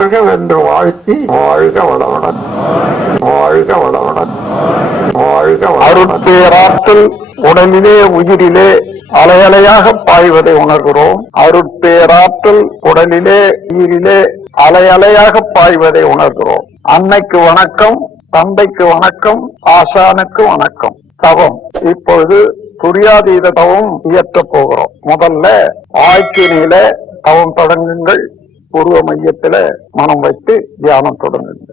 என்று வாழ்த்தி வாழ்க வளமுடன் வாழ்க வளமுடன் வாழ்க அருட்பேராற்றல் உடலிலே உயிரிலே அலையலையாக பாய்வதை உணர்கிறோம். அருட்பேராற்றல் உடலிலே உயிரிலே அலையலையாக பாய்வதை உணர்கிறோம். அன்னைக்கு வணக்கம் தந்தைக்கு வணக்கம் ஆசானுக்கு வணக்கம். தவம். இப்பொழுது துரியாதீத தவம் இயற்ற போகிறோம். முதல்ல ஆய்ச்சினில தவம் தொடங்குங்கள். பூர்வ மையத்துல மனம் வைத்து தியானம் தொடங்குங்க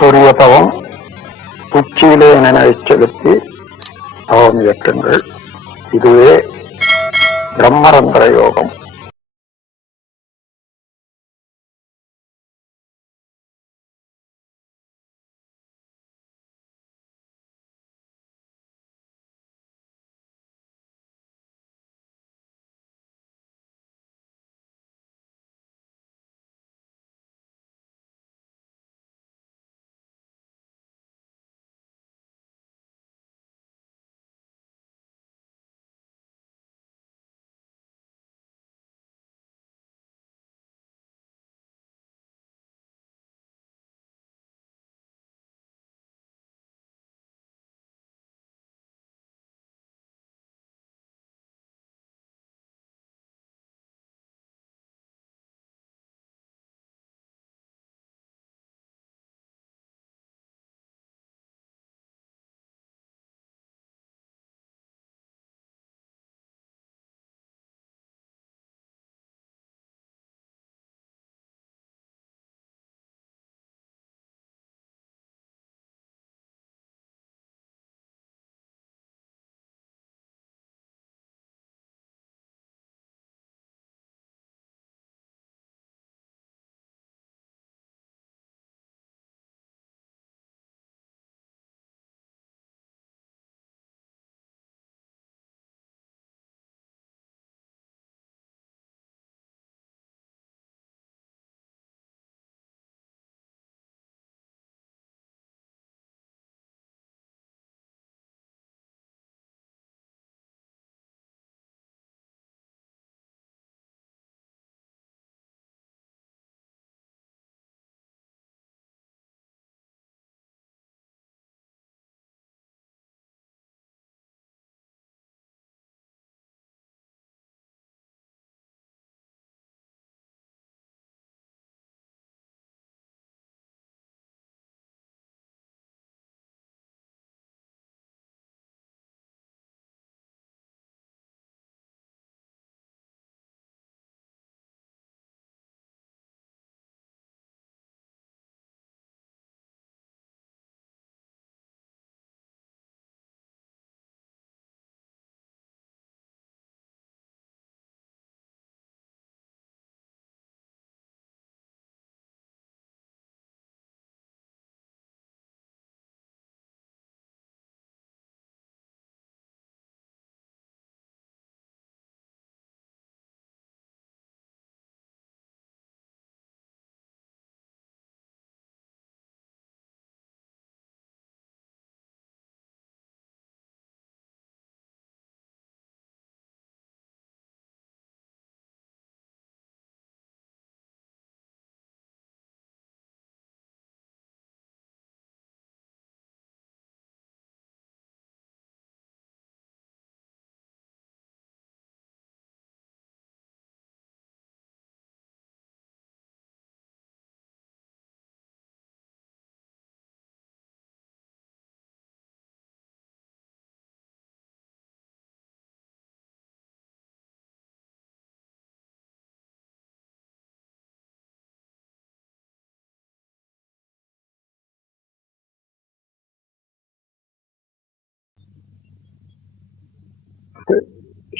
துரிய தவம் உச்சியிலே நினைவை செலுத்தி தவம் இயற்றுங்கள் இதுவே பிரம்மரந்திர யோகம்.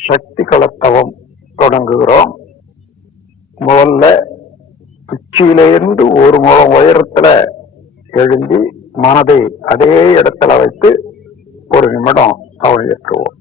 சக்தி கலத்தவம் தொடங்குகிறோம். முதல்ல உச்சியிலிருந்து ஒரு முழம் உயரத்துல எழுந்தி மனதை அதே இடத்துல வைத்து ஒரு நிமிடம் அவன் ஏற்றுவோம்.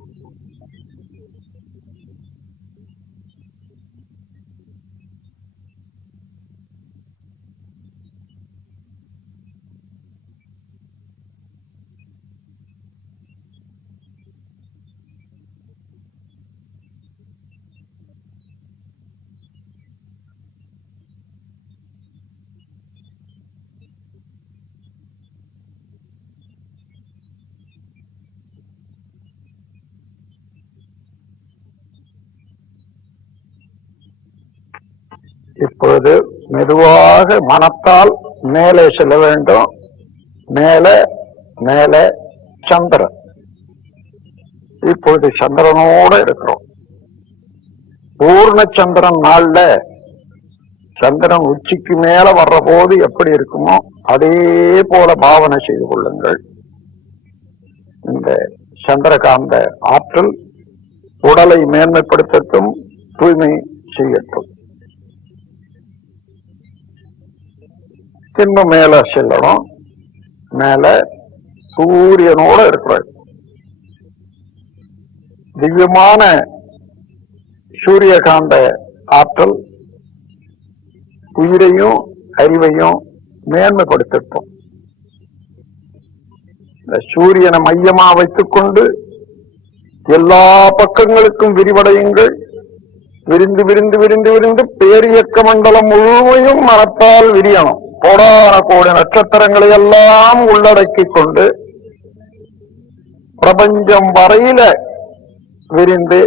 இப்பொழுது மெதுவாக மனத்தால் மேலே செல்ல வேண்டும். மேலே மேலே சந்திரன். இப்பொழுது சந்திரனோட இருக்கிறோம். பூர்ண சந்திரன் நாள்ல சந்திரன் உச்சிக்கு மேல வர்ற போது எப்படி இருக்குமோ அதே போல பாவனை செய்து கொள்ளுங்கள். இந்த சந்திரகாந்த ஆற்றல் உடலை மேன்மைப்படுத்தட்டும் தூய்மை செய்யட்டும். திரும்ப மேல செல்லணும். மேல சூரியனோட இருக்கிற திவ்யமான சூரியகாந்த ஆற்றல் உயிரையும் அறிவையும் மேன்மைப்படுத்திருப்போம். இந்த சூரியனை மையமா வைத்துக்கொண்டு எல்லா பக்கங்களுக்கும் விரிவடையுங்கள். விரிந்து விரிந்து விரிந்து விரிந்து பேரியக்க மண்டலம் முழுமையும் மரத்தால் விரியணும். கோடான கோடி நட்சத்திரங்களை எல்லாம் உள்ளடக்கிக் கொண்டு பிரபஞ்சம் வரையில விரிந்து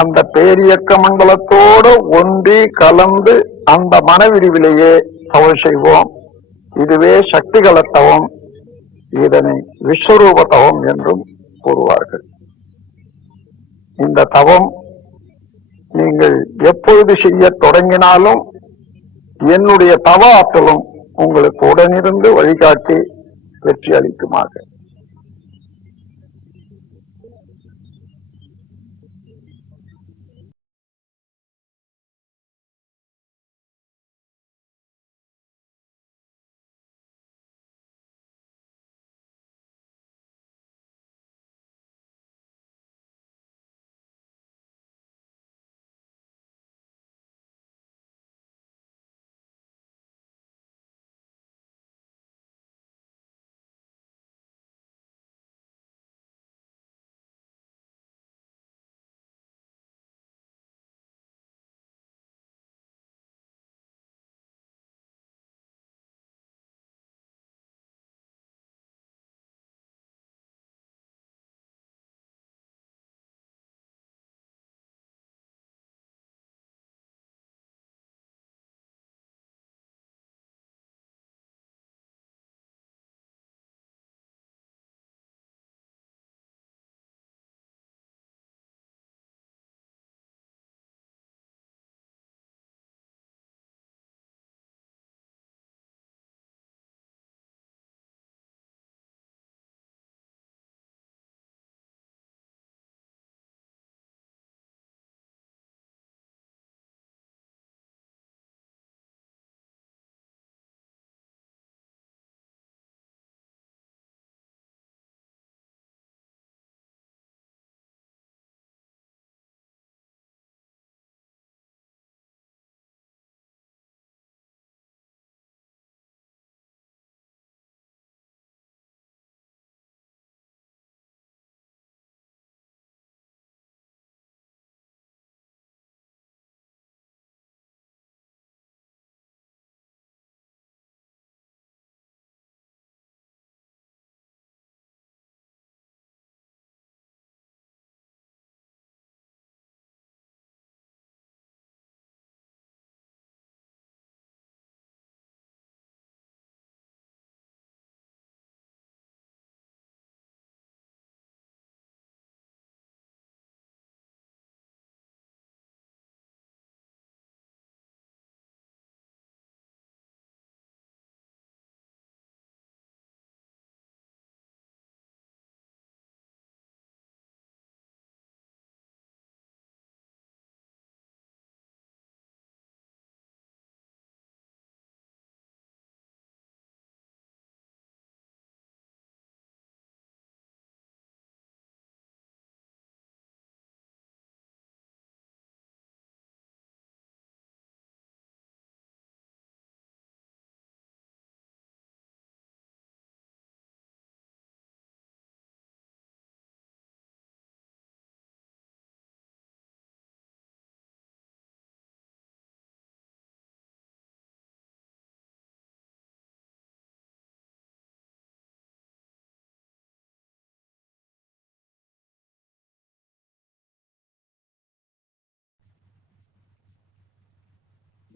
அந்த பேரியக்க மண்டலத்தோடு ஒன்றி கலந்து அந்த மனவிரிவிலேயே தவம் செய்வோம். இதுவே சக்திகள தவம் இதனை விஸ்வரூப தவம் என்றும் கூறுவார்கள். இந்த தவம் நீங்கள் எப்பொழுது செய்ய தொடங்கினாலும் என்னுடைய தவ ஆற்றலும் உங்களுக்கு உடனிருந்து வழிகாட்டி வெற்றி அளிக்குமாக.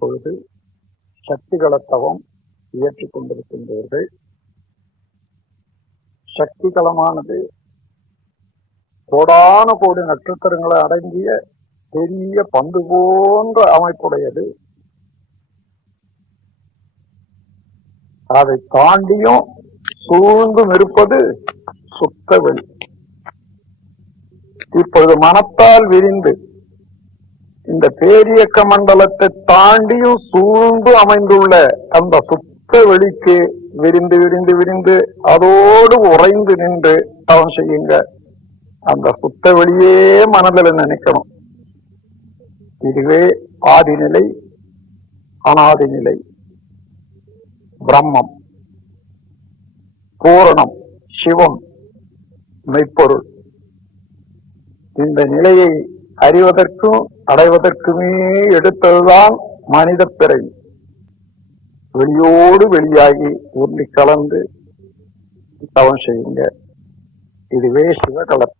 இப்பொழுது சக்திகளத்தவம் களத்தவம் இயற்றி கொண்டிருக்கின்றீர்கள். சக்தி கோடான கோடி நட்சத்திரங்களை அடங்கிய பெரிய பந்து போன்ற அமைப்புடையது. அதை தாண்டியும் சூழ்ந்தும் இருப்பது சுத்த வெளி இப்பொழுது மனத்தால் விரிந்து இந்த பேரியக்க மண்டலத்தை தாண்டியும் சூழ்ந்து அமைந்துள்ள அந்த சுத்த வெளிக்கு விரிந்து விரிந்து விரிந்து அதோடு உறைந்து நின்று தவம் செய்யுங்க. அந்த சுத்த வெளியே மனதில் நினைக்கணும். இதுவே ஆதிநிலை அனாதிநிலை பிரம்மம் பூரணம் சிவம் மெய்ப்பொருள். இந்த நிலையை அறிவதற்கும் அடைவதற்குமே எடுத்ததுதான் மனித பிறை. வெளியோடு வெளியாகி உருளி கலந்து தவம் செய்யுங்க. இதுவே சிவகலர்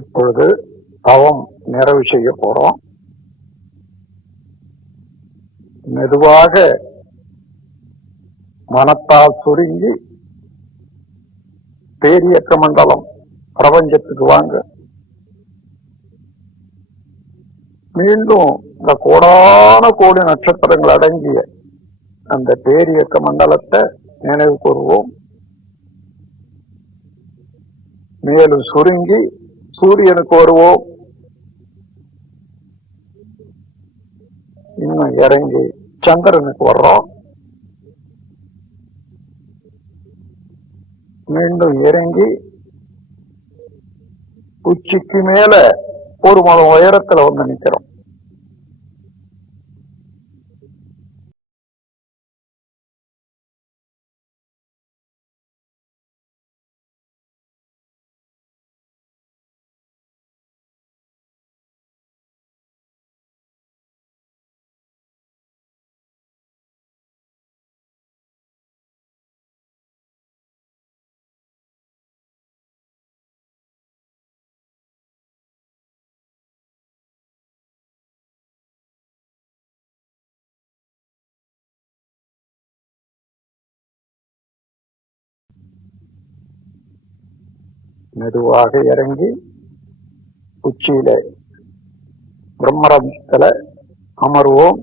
இப்பொழுது தவம் நிறைவு செய்ய போறோம். மெதுவாக மனத்தால் சுருங்கி பேரியக்க மண்டலம் பிரபஞ்சத்துக்கு வாங்க. மீண்டும் இந்த கோடான கோடி நட்சத்திரங்கள் அடங்கிய அந்த பேரியக்க மண்டலத்தை நினைவு கூறுவோம். மேலும் சுருங்கி சூரியனுக்கு வருவோம். இன்னும் இறங்கி சந்திரனுக்கு வர்றோம். மீண்டும் இறங்கி உச்சிக்கு மேல ஒரு மதம் உயரத்துல வந்து நிக்கிறோம். மெதுவாக இறங்கி உச்சியில பிரம்மரத்துல அமர்வோம்.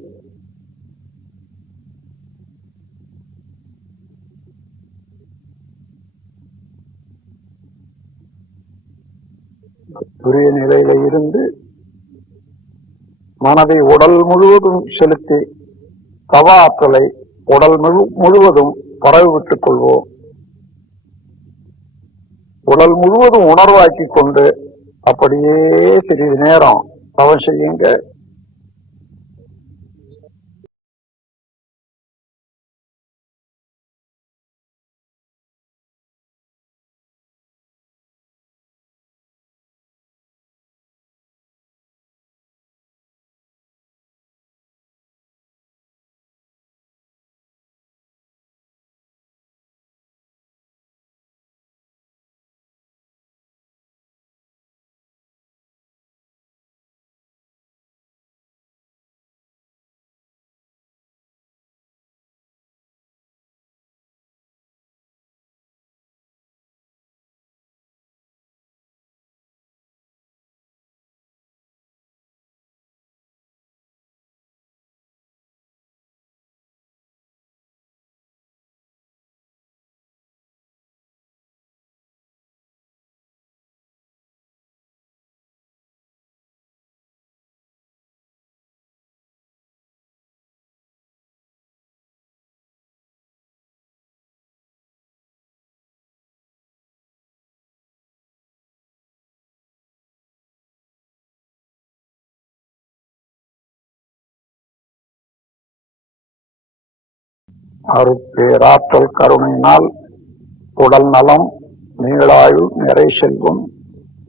உரிய நிலையில இருந்து மனதை உடல் முழுவதும் செலுத்தி தவ ஆற்றலை உடல் முழு முழுவதும் பரவி விட்டுக் கொள்வோம். உடல் முழுவதும் உணர்வாக்கி கொண்டு அப்படியே சிறிது நேரம் தவம் செய்யுங்க. அருட்பேராற்றல் கருணையினால் உடல் நலம் நீளாயு நிறை செல்வம்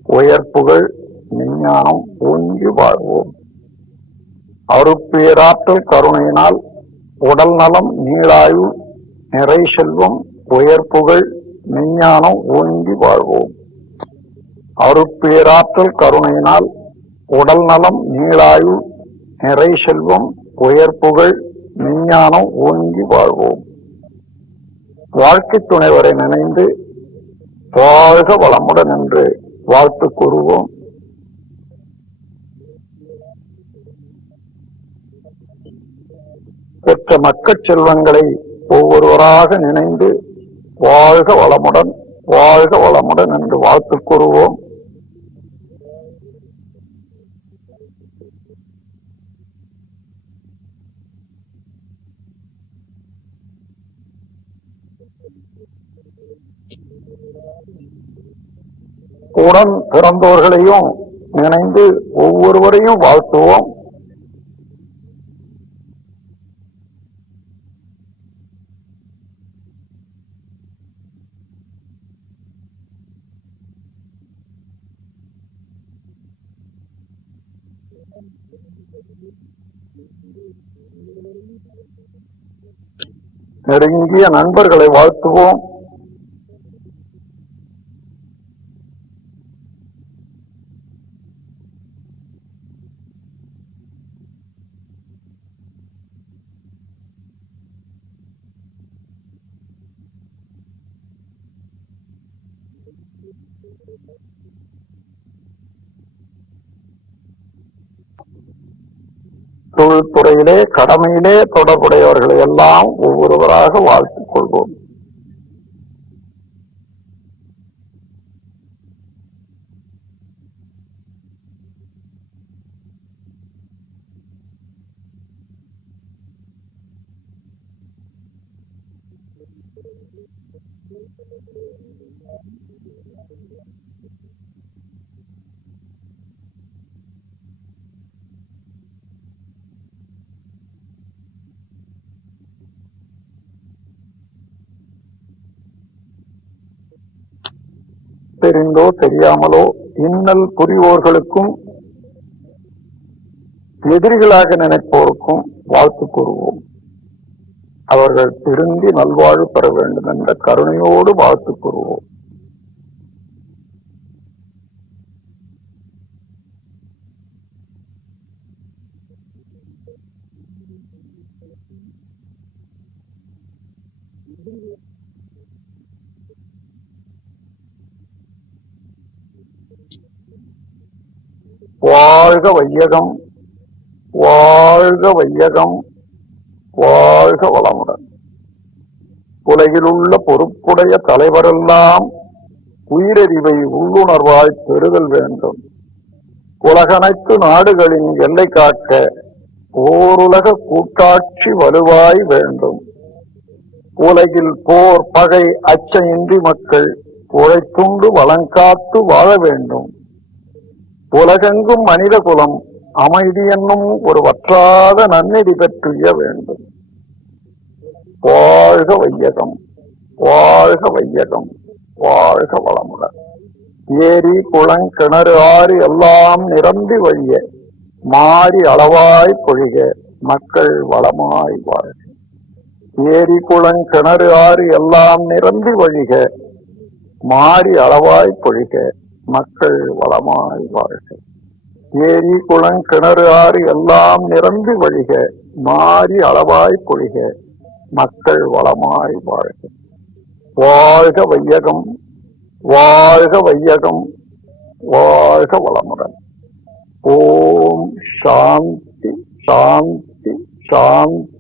உயர்ப்புகள் விஞ்ஞானம் ஓங்கி வாழ்வோம். அருட்பேராற்றல் கருணையினால் உடல் நலம் நீளாயு நிறை செல்வம் உயர்ப்புகள் விஞ்ஞானம் ஓங்கி வாழ்வோம். அருட்பேராற்றல் கருணையினால் உடல் நலம் நீளாயு நிறை செல்வம் உயர் புகழ் விஞ்ஞானம் ஓங்கி வாழ்வோம். வாழ்க்கை துணைவரை நினைந்து வாழ்க வளமுடன் என்று வாழ்த்து கூறுவோம். பெற்ற மக்கள் செல்வங்களை ஒவ்வொருவராக நினைந்து வாழ்க வளமுடன் வாழ்க வளமுடன் என்று வாழ்த்து கூறுவோம். உடன் பிறந்தவர்களையும் நினைந்து ஒவ்வொருவரையும் வாழ்த்துவோம். நெருங்கிய நண்பர்களை வாழ்த்துவோம். கடமையிலே தொடர்புடையவர்களை எல்லாம் ஒவ்வொருவராக வாழ்த்துக் கொள்வோம். தெரிந்தோ தெரியாமலோ இன்னல் புரிவோர்களுக்கும் எதிரிகளாக நினைப்போருக்கும் வாழ்த்து கூறுவோம். அவர்கள் திருந்தி நல்வாழ்வு பெற வேண்டும் என்ற கருணையோடு வாழ்த்து கூறுவோம். வாழ்க வையகம் வாழ்க வையகம் வாழ்க வளமுடன். உலகில் உள்ள பொறுப்புடைய தலைவரெல்லாம் உயிரறிவை உள்ளுணர்வாய் பெறுதல் வேண்டும். உலகனைத்து நாடுகளின் எல்லை காக்க ஓருலக கூட்டாட்சி வலுவாய் வேண்டும். உலகில் போர் பகை அச்சமின்றி மக்கள் உழைத்துண்டு வளங்காத்து வாழ வேண்டும். உலகெங்கும் மனித குலம் அமைதி என்னும் ஒரு வற்றாத நன்னெறி பெற்றிய வேண்டும். வாழ்க வையகம் வாழ்க வையகம் வாழ்க வளமுடன். ஏரி குளம் கிணறு ஆறு எல்லாம் நிரம்பி வழிய மாறி அளவாய் பொழிக மக்கள் வளமாய் வாழ்க. ஏரி குளம் கிணறு ஆறு எல்லாம் நிரம்பி வழிக மாறி அளவாய் பொழிக மக்கள் வளமாய் வாழ்க. ஏரி குளங் கிணறு ஆறு எல்லாம் நிரம்பி வழிக. மாறி அளவாய் பொழிக. மக்கள் வளமாய் வாழ்க. வாழ்க வையகம். வாழ்க வையகம். வாழ்க வளமுடன். ஓம் சாந்தி சாந்தி சாந்தி.